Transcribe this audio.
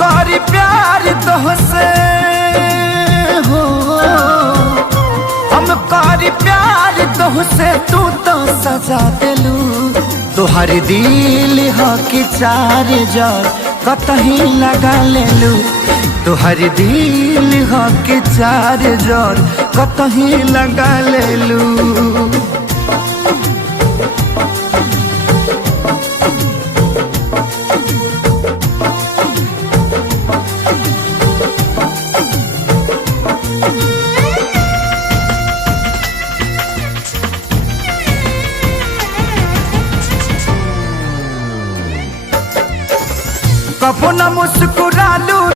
करी प्यार तोहसे हो, हम करी प्यार तोहसे तू तो सजा दिलू। तोहर दिल ह कि चार जार कतही लगा लेलू। तोहर दिल ह कि चार जार कतही लगा लेलू। कबो न मुस्कुराइलू